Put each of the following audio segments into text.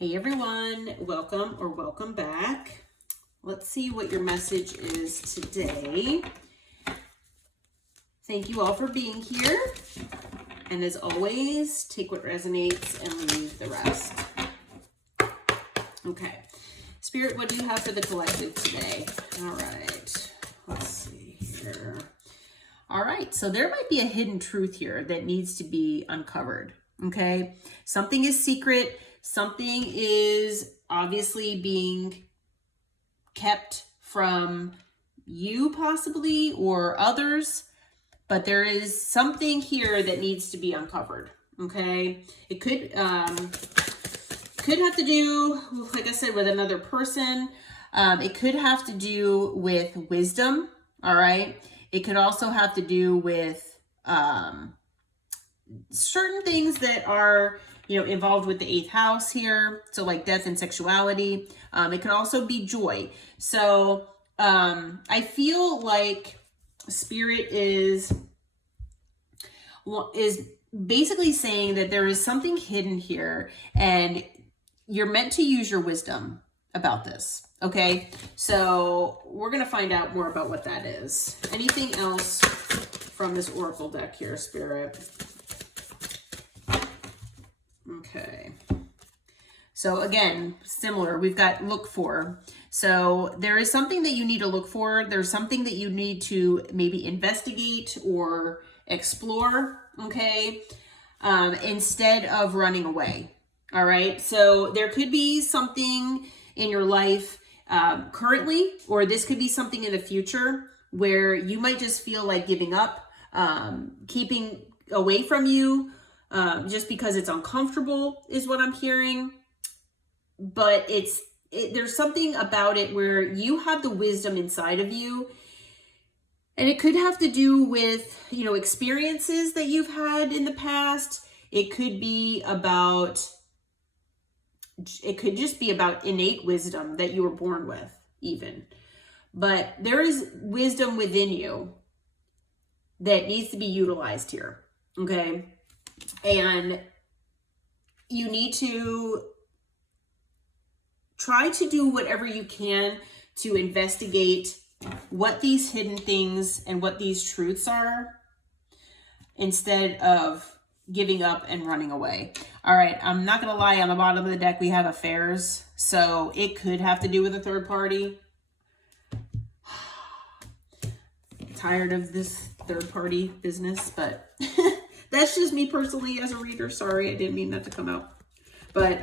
Hey everyone, welcome or welcome back. Let's see what your message is today. Thank you all for being here. And as always, take what resonates and leave the rest. Okay. Spirit, what do you have for the collective today? All right. Let's see here. All right. So there might be a hidden truth here that needs to be uncovered. Okay. Something is secret. Something is obviously being kept from you possibly or others, but there is something here that needs to be uncovered. Okay. It could have to do, like I said, with another person. It could have to do with wisdom. All right. It could also have to do with certain things that are, involved with the 8th house here. So like death and sexuality. It could also be joy. So I feel like Spirit is basically saying that there is something hidden here and you're meant to use your wisdom about this. Okay. So we're going to find out more about what that is. Anything else from this Oracle deck here, Spirit? Okay. So again, similar, we've got look for. So there is something that you need to look for. There's something that you need to maybe investigate or explore, okay, instead of running away. All right. So there could be something in your life currently, or this could be something in the future where you might just feel like giving up, keeping away from you, just because it's uncomfortable is what I'm hearing. But there's something about it where you have the wisdom inside of you. And it could have to do with, experiences that you've had in the past. It could just be about innate wisdom that you were born with even. But there is wisdom within you that needs to be utilized here. Okay. And you need to try to do whatever you can to investigate what these hidden things and what these truths are instead of giving up and running away. All right. I'm not going to lie. On the bottom of the deck, we have affairs. So it could have to do with a third party. Tired of this third party business, but that's just me personally as a reader. Sorry, I didn't mean that to come out. But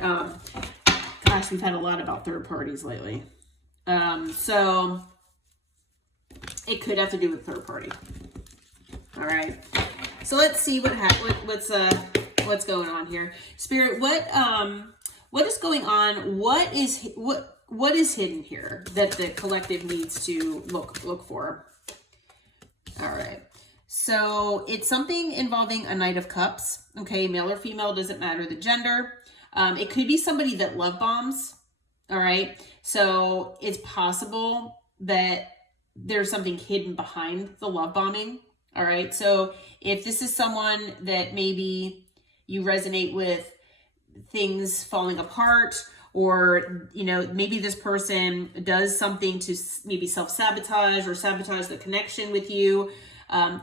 gosh, we've had a lot about third parties lately. So it could have to do with third party. All right. So let's see what's going on here. Spirit, what is going on? What is hidden here that the collective needs to look for? All right. So it's something involving a Knight of Cups. Okay, male or female, doesn't matter the gender. It could be somebody that love bombs. All right. So it's possible that there's something hidden behind the love bombing. All right. So if this is someone that maybe you resonate with things falling apart, or, maybe this person does something to maybe self-sabotage or sabotage the connection with you,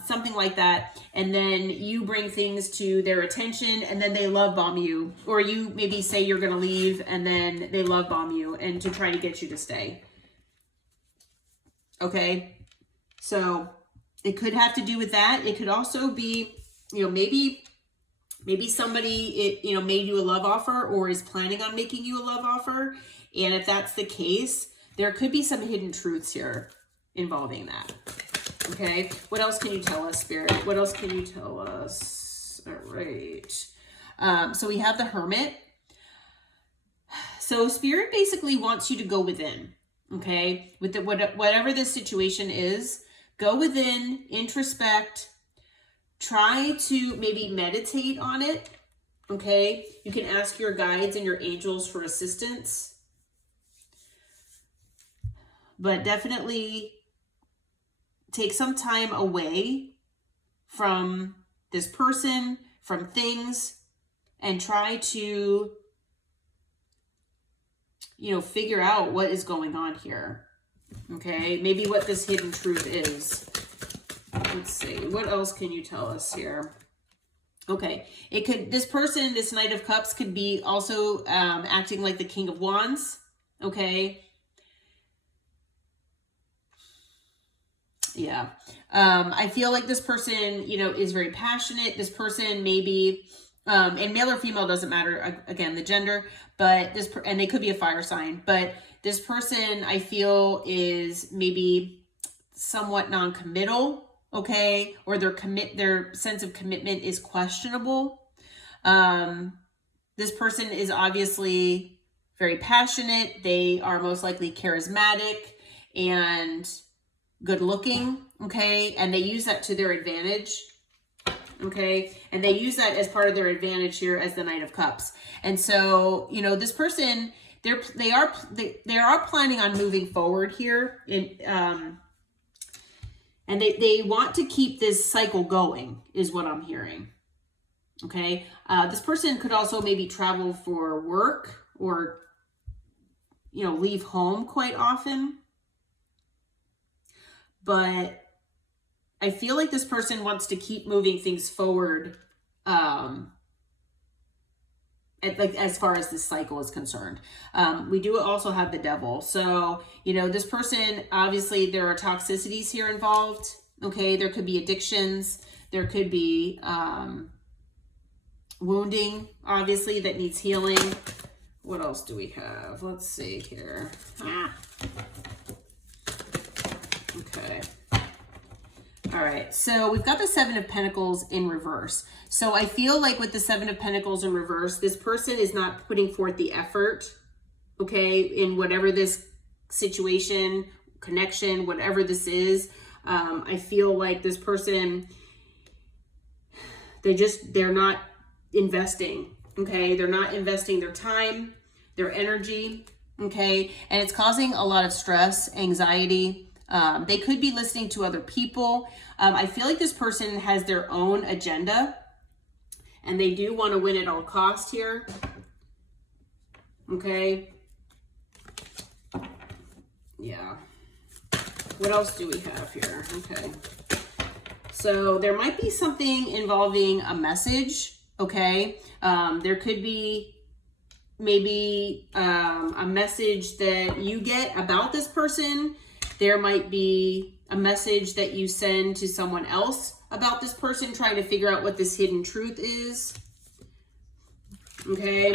something like that. And then you bring things to their attention and then they love bomb you, or you maybe say you're going to leave and then they love bomb you and to try to get you to stay. Okay. So it could have to do with that. It could also be, maybe somebody, made you a love offer or is planning on making you a love offer. And if that's the case, there could be some hidden truths here involving that. Okay. What else can you tell us, Spirit? What else can you tell us? All right. So we have the Hermit. So Spirit basically wants you to go within. Okay. With whatever this situation is, go within, introspect, try to maybe meditate on it. Okay. You can ask your guides and your angels for assistance. But definitely take some time away from this person, from things, and try to you know, figure out what is going on here. Okay, maybe what this hidden truth is. Let's see, what else can you tell us here? Okay, it could, this person, this Knight of Cups could be also acting like the King of Wands. Okay. Yeah. I feel like this person, you know, is very passionate. This person maybe, and male or female doesn't matter, again, the gender, but this, and they could be a fire sign, but this person I feel is maybe somewhat non-committal, okay? Or their sense of commitment is questionable. This person is obviously very passionate. They are most likely charismatic and good looking, okay? And they use that to their advantage, okay? And they use that as part of their advantage here as the Knight of Cups. And so, you know, this person, they are planning on moving forward here, and they want to keep this cycle going, is what I'm hearing. Okay, this person could also maybe travel for work, or, you know, leave home quite often. But I feel like this person wants to keep moving things forward, as far as this cycle is concerned. We do also have the Devil. So, you know, this person, obviously there are toxicities here involved. Okay, there could be addictions. There could be wounding, obviously, that needs healing. What else do we have? Let's see here. Okay. All right. So we've got the Seven of Pentacles in reverse. So I feel like with the Seven of Pentacles in reverse, this person is not putting forth the effort, okay, in whatever this situation, connection, whatever this is. I feel like this person, they're not investing, okay? They're not investing their time, their energy, okay? And it's causing a lot of stress, anxiety. They could be listening to other people. I feel like this person has their own agenda, and they do want to win at all costs here, okay? Yeah. What else do we have here? Okay. So there might be something involving a message, okay? There could be maybe a message that you get about this person. There might be a message that you send to someone else about this person, trying to figure out what this hidden truth is, okay?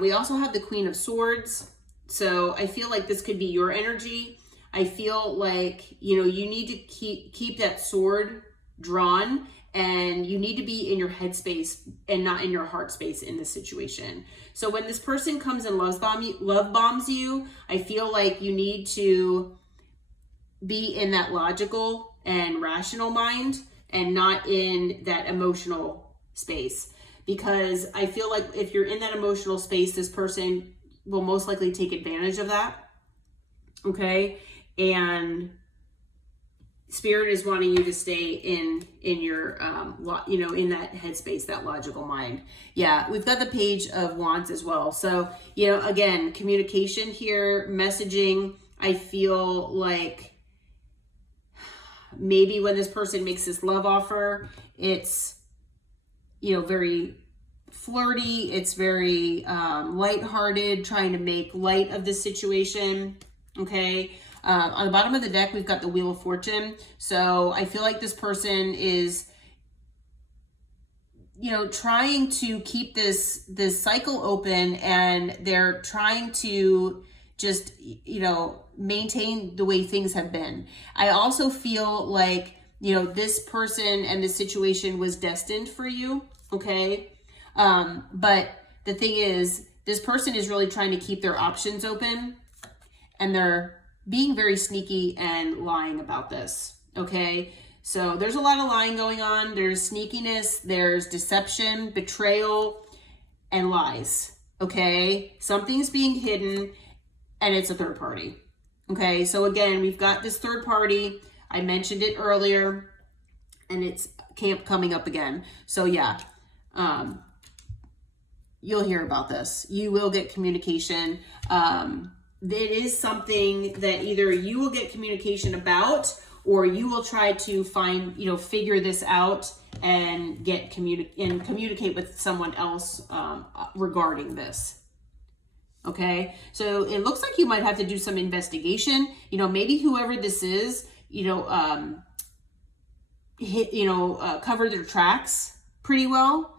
We also have the Queen of Swords. So I feel like this could be your energy. I feel like, you know, you need to keep that sword drawn, and you need to be in your headspace and not in your heart space in this situation. So when this person comes and love bombs you, I feel like you need to be in that logical and rational mind and not in that emotional space. Because I feel like if you're in that emotional space, this person will most likely take advantage of that, okay? And Spirit is wanting you to stay in your, you know, in that headspace, that logical mind. Yeah, we've got the Page of Wands as well. So, you know, again, communication here, messaging. I feel like maybe when this person makes this love offer, it's, you know, very flirty. It's very lighthearted, trying to make light of this situation, okay? On the bottom of the deck, we've got the Wheel of Fortune. So I feel like this person is, you know, trying to keep this cycle open, and they're trying to just, you know, maintain the way things have been. I also feel like, you know, this person and this situation was destined for you, okay? But the thing is, this person is really trying to keep their options open, and they're being very sneaky and lying about this, okay? So there's a lot of lying going on. There's sneakiness, there's deception, betrayal, and lies, okay? Something's being hidden, and it's a third party, okay? So again, we've got this third party. I mentioned it earlier, and it's coming up again. So yeah, you'll hear about this. You will get communication. It is something that either you will get communication about, or you will try to find, figure this out and communicate with someone else regarding this. Okay, so it looks like you might have to do some investigation. Maybe whoever this is, cover their tracks pretty well.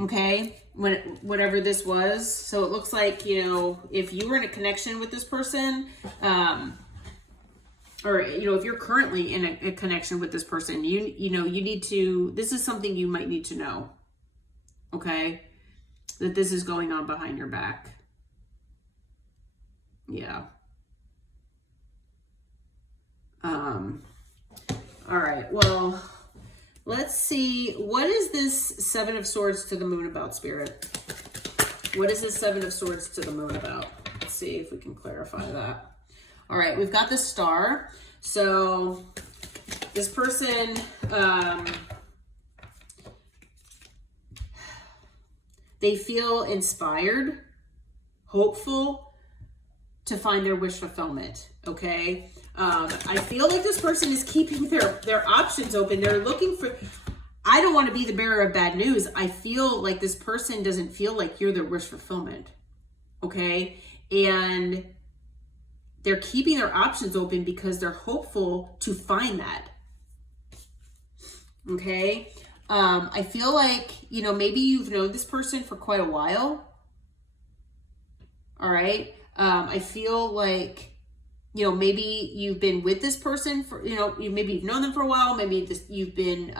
Okay, whatever this was. So it looks like, if you were in a connection with this person, or, if you're currently in a connection with this person, you need to, this is something you might need to know. Okay, that this is going on behind your back. Yeah. All right, well, let's see. What is this Seven of Swords to the Moon about, Spirit? What is this Seven of Swords to the Moon about? Let's see if we can clarify that. All right, we've got the Star. So this person, they feel inspired, hopeful to find their wish fulfillment, okay? I feel like this person is keeping their options open. They're looking for, I don't want to be the bearer of bad news. I feel like this person doesn't feel like you're their wish fulfillment, okay? And they're keeping their options open because they're hopeful to find that, okay? I feel like, maybe you've known this person for quite a while, all right? I feel like, maybe you've been with this person for, maybe you've known them for a while. Maybe you've been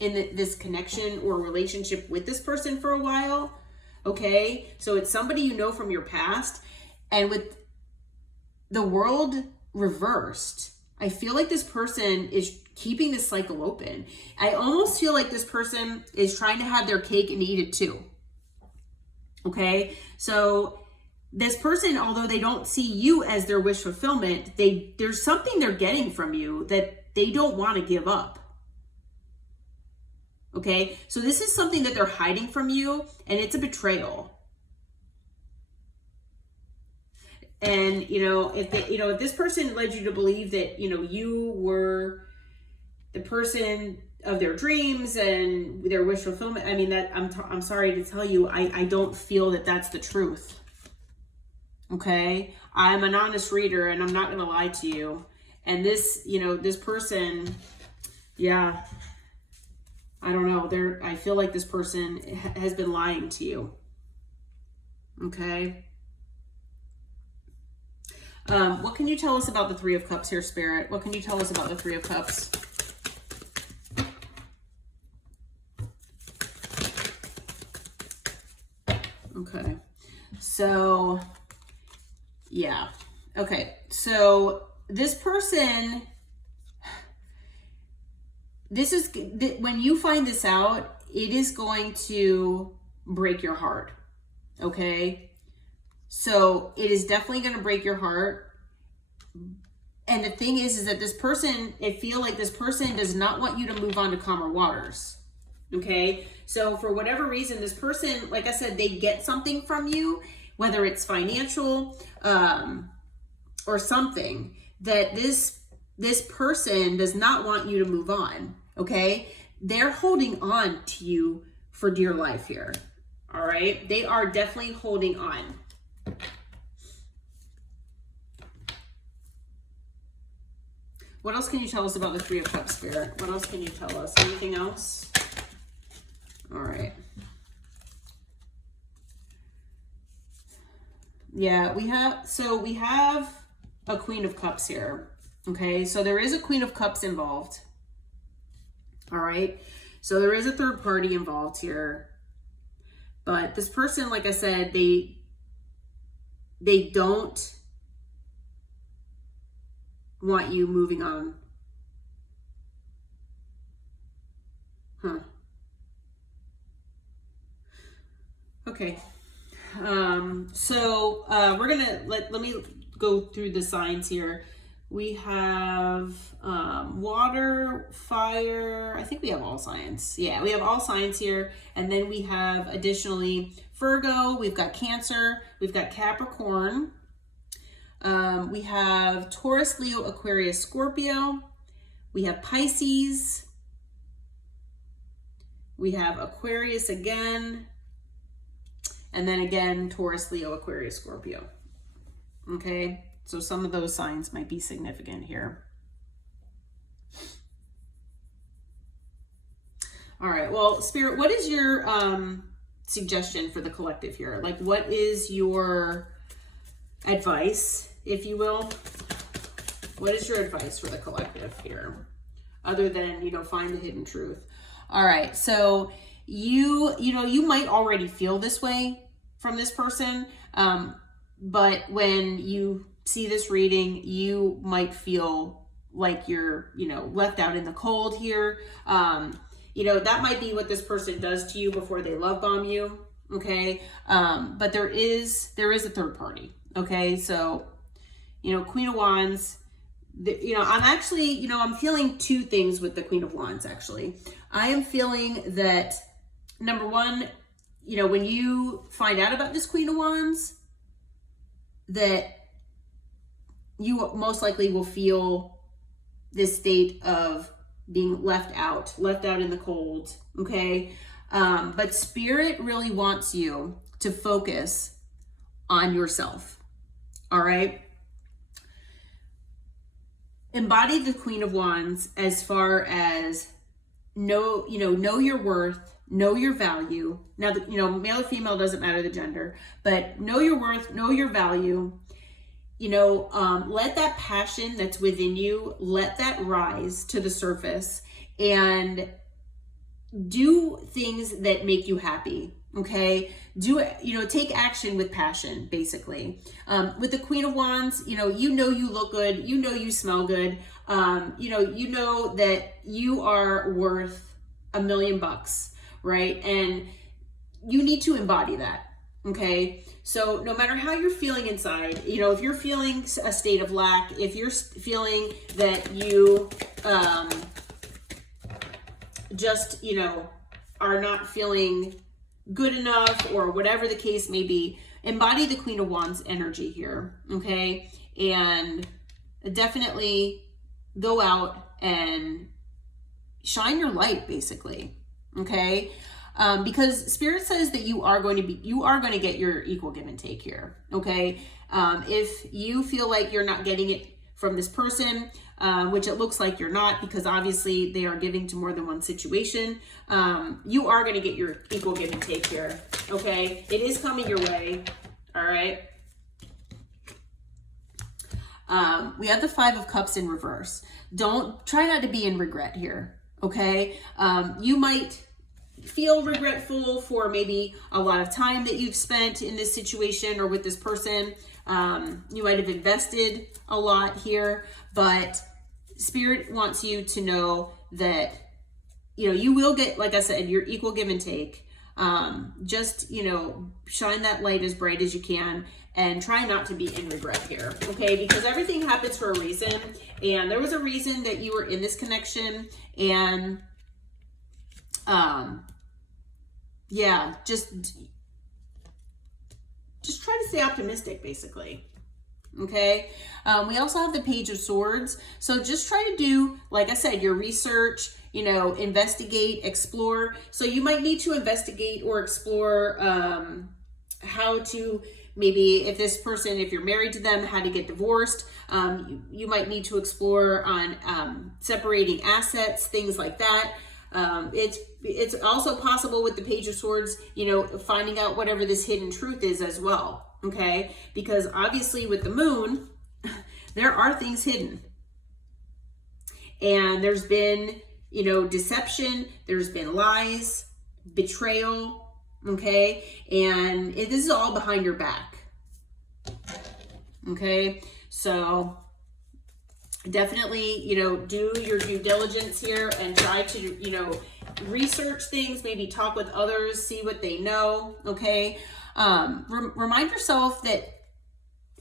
in this connection or relationship with this person for a while. Okay. So it's somebody from your past. And with the world reversed, I feel like this person is keeping this cycle open. I almost feel like this person is trying to have their cake and eat it too. Okay. So this person, although they don't see you as their wish fulfillment, there's something they're getting from you that they don't want to give up. Okay, so this is something that they're hiding from you, and it's a betrayal. And if this person led you to believe that you were the person of their dreams and their wish fulfillment, I mean, that I'm sorry to tell you, I don't feel that that's the truth. Okay, I'm an honest reader, and I'm not going to lie to you. And this, this person, yeah, I don't know. I feel like this person has been lying to you. Okay. What can you tell us about the Three of Cups here, Spirit? What can you tell us about the Three of Cups? Okay. So, yeah. Okay. So this person, when you find this out, it is going to break your heart. Okay. So it is definitely going to break your heart. And the thing is that this person, I feel like this person does not want you to move on to calmer waters. Okay. So for whatever reason, this person, like I said, they get something from you, whether it's financial, or something, that this person does not want you to move on. Okay. They're holding on to you for dear life here. All right. They are definitely holding on. What else can you tell us about the Three of Cups, Spirit? What else can you tell us? Anything else? All right. Yeah, we have a Queen of Cups here. Okay, so there is a Queen of Cups involved. All right, so there is a third party involved here. But this person, like I said, they don't want you moving on. Huh. Okay. So we're gonna let me go through the signs here. We have water, fire. I think we have all signs. Yeah, we have all signs here. And then we have additionally Virgo. We've got Cancer. We've got Capricorn. We have Taurus, Leo, Aquarius, Scorpio. We have Pisces. We have Aquarius again. And then again, Taurus, Leo, Aquarius, Scorpio. Okay, so some of those signs might be significant here. All right, well, Spirit, what is your suggestion for the collective here? Like, what is your advice, if you will? What is your advice for the collective here? Other than, you know, find the hidden truth. All right, so you might already feel this way from this person, but when you see this reading, you might feel like you're, you know, left out in the cold here. You know, that might be what this person does to you before they love bomb you, okay? But there is a third party, okay? So, you know, Queen of Wands, you know, I'm actually, you know, I'm feeling two things with the Queen of Wands, actually. I am feeling that, number one, you know, when you find out about this Queen of Wands, that you most likely will feel this state of being left out in the cold, okay? But Spirit really wants you to focus on yourself, all right? Embody the Queen of Wands as far as know your worth, know your value. Now, you know, male or female doesn't matter, the gender, but know your worth, know your value. You know, let that passion that's within you, let that rise to the surface and do things that make you happy. Okay, do it, you know, take action with passion, basically. With the Queen of Wands, you look good, you smell good, you know that you are worth $1 million, right? And you need to embody that, okay? So no matter how you're feeling inside, you know, if you're feeling a state of lack, if you're feeling that you just, you know, are not feeling good enough or whatever the case may be, embody the Queen of Wands energy here, okay? And definitely go out and shine your light, basically, okay? Because Spirit says that you are going to get your equal give and take here, okay? If you feel like you're not getting it from this person, which it looks like you're not, because obviously they are giving to more than one situation, you are going to get your equal give and take here, okay? It is coming your way, all right? We have the Five of Cups in reverse. Try not to be in regret here, okay? You might feel regretful for maybe a lot of time that you've spent in this situation or with this person. You might have invested a lot here, but Spirit wants you to know that, you know, you will get, like I said, your equal give and take. Just, you know, shine that light as bright as you can and try not to be in regret here, okay? Because everything happens for a reason, and there was a reason that you were in this connection, and yeah, just try to stay optimistic, basically. Okay. We also have the Page of Swords. So just try to do, like I said, your research, you know, investigate, explore. So you might need to investigate or explore how to, maybe if you're married to them, how to get divorced. You might need to explore on separating assets, things like that. It's also possible with the Page of Swords, you know, finding out whatever this hidden truth is as well. Okay, because obviously with the moon, there are things hidden. And there's been, you know, deception, there's been lies, betrayal, okay? And this is all behind your back. Okay, so definitely, you know, do your due diligence here and try to, you know, research things, maybe talk with others, see what they know, okay? Remind yourself that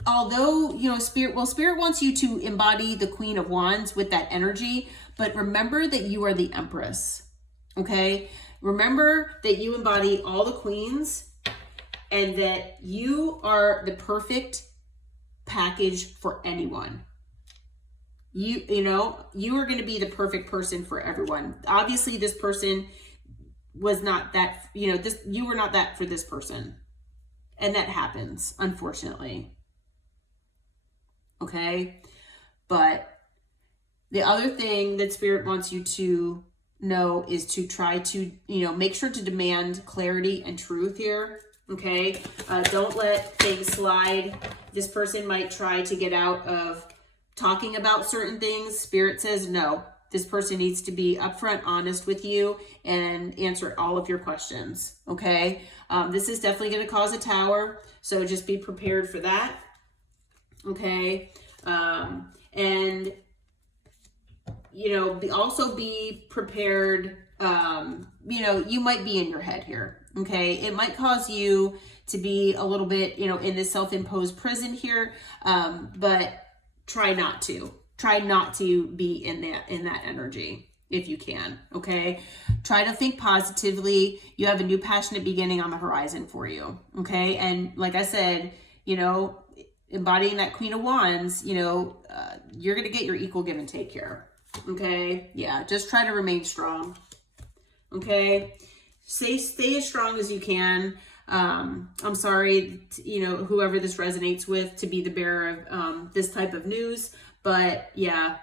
although, you know, Spirit wants you to embody the Queen of Wands with that energy, but remember that you are the Empress, okay? Remember that you embody all the queens and that you are the perfect package for anyone. You know, you are going to be the perfect person for everyone. Obviously, this person was not that, you know, you were not that for this person. And that happens, unfortunately. Okay? But the other thing that Spirit wants you to know is to try to, you know, make sure to demand clarity and truth here. Okay? Don't let things slide. This person might try to get out of talking about certain things. Spirit says no. This person needs to be upfront, honest with you, and answer all of your questions. Okay? This is definitely going to cause a tower, so just be prepared for that. Okay? And you know, also be prepared. You know, you might be in your head here. Okay? It might cause you to be a little bit, you know, in this self-imposed prison here, but try not to. Try not to be in that energy if you can, okay? Try to think positively. You have a new passionate beginning on the horizon for you, okay? And like I said, you know, embodying that Queen of Wands, you know, you're going to get your equal give and take here, okay? Yeah, just try to remain strong, okay? Stay as strong as you can. I'm sorry, you know, whoever this resonates with, to be the bearer of this type of news. But yeah,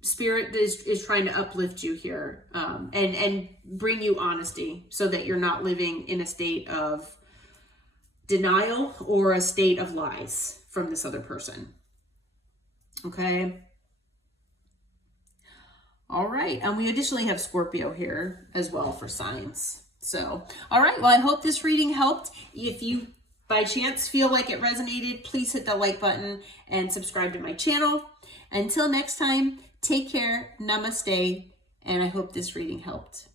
Spirit is trying to uplift you here, and bring you honesty so that you're not living in a state of denial or a state of lies from this other person. Okay. All right. And we additionally have Scorpio here as well for signs. So, all right. Well, I hope this reading helped. If you by chance feel like it resonated, please hit that like button and subscribe to my channel. Until next time, take care, namaste, and I hope this reading helped.